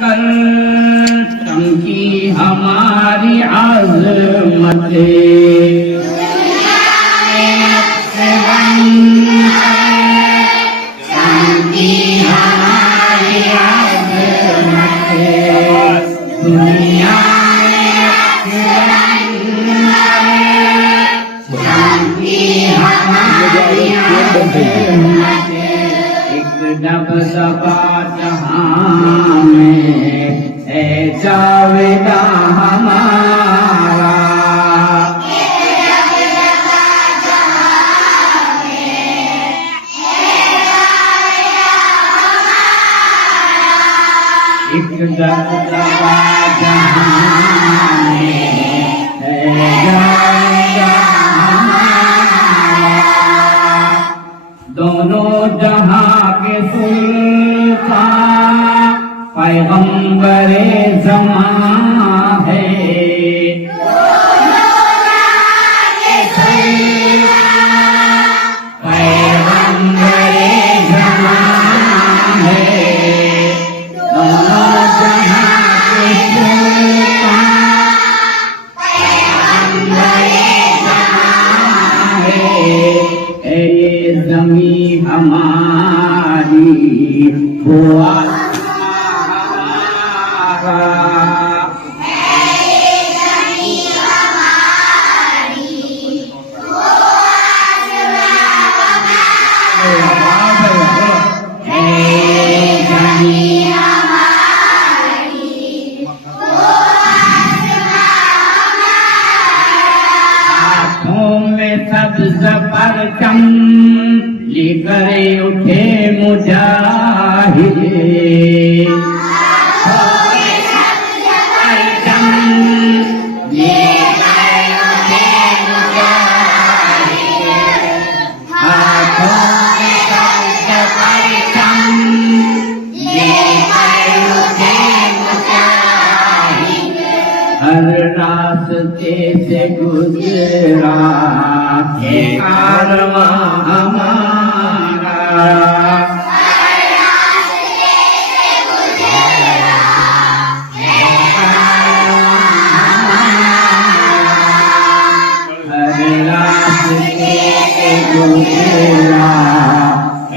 कर चमकी हमारी आज़मत चमकी हमारी आज़मत दुनिया चमकी हमारी आज़मत एक दबदबा जहां में है जावेदा हमारा एक दबदबा जहां में है जावेदा हमारा दोनों जहां के सुल्तान पैगंबरे ज़मां है पैगंबरे ज़मां है दोनों जहां के सुल्तान पैगंबरे ज़मां है ये ज़मीं हमारी हुआ सब्ज़ परचम लेकर उठे मुजाहिद परचम लेकर उठे मुजाहिद हाथों में सब्ज़ परचम लेकर उठे मुजाहिद हर रास्ते से गुजरा ये कारवां हमारा हर रास्ते से गुजरा ये कारवां हमारा हर रास्ते से गुजरा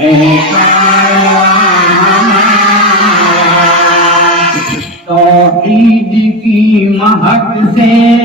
ये कारवां हमारा तौहीद की महक से